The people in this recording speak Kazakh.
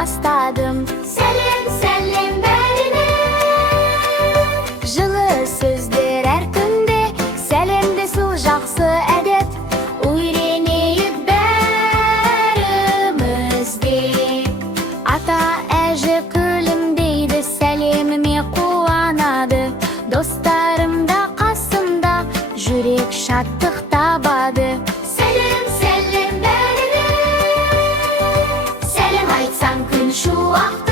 бастадым. Сәлем, сәлем бәріне. Жылы сөздер әр күнде, сәлемдесу жақсы әдеп. Үйренейік бәрімізде. Ата әжі күлімдейді, сәлеміме қуанады. Достарым да қасымда, жүрек шаттық табады. Сәлем, сәлем бәріне. Сәлем айтсаң күн шуақты.